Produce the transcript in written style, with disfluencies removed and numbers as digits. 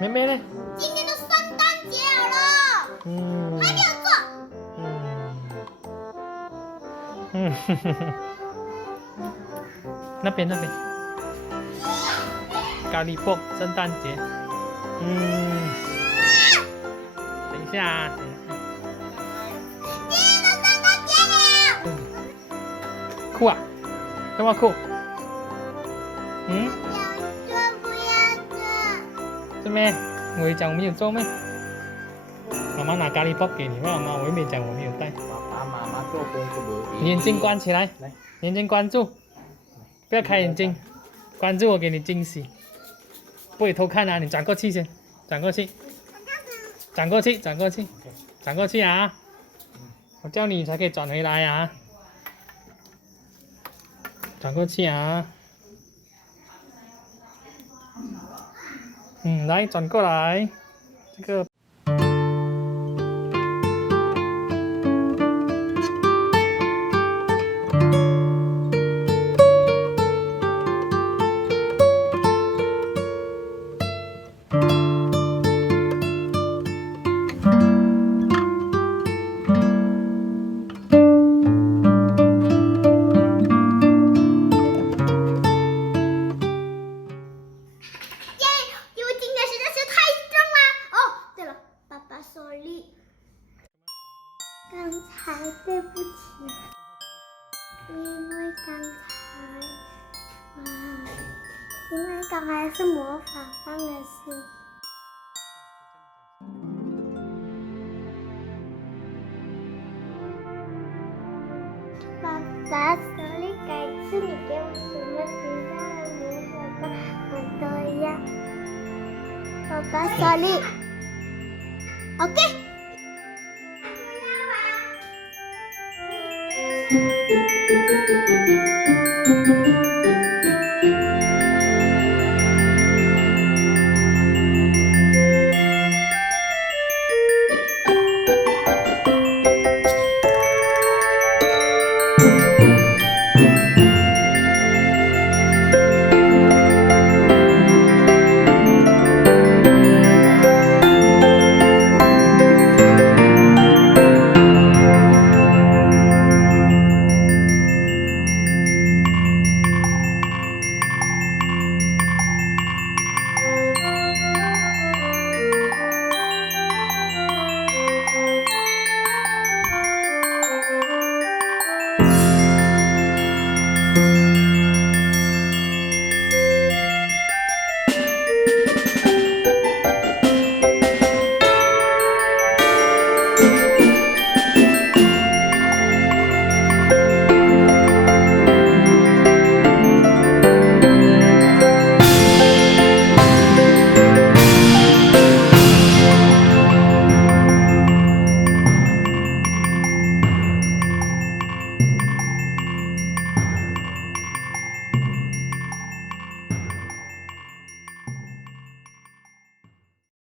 妹妹呢？今天都圣诞节了，还没有做。那边，咖喱波圣诞节。等一下啊，今天都圣诞节了。酷啊，干嘛酷？要做不要做？是咩？我也讲我没有做咩？妈妈拿咖喱包给你，妈妈我又没讲我没有带。爸爸妈妈做功课不？眼睛关起来，眼睛关住，不要开眼睛，关住我给你惊喜。不许偷看啊！你转过去先，转过去啊！我叫你才可以转回来啊！转过去啊！来转过来，这个。因为今天实在是太重了。哦，对了，爸爸sorry，刚才对不起，因为刚才是魔法棒的事。爸爸sorry，改次你给我什么其他的魔法棒，我都要。爸爸，sorry。OK。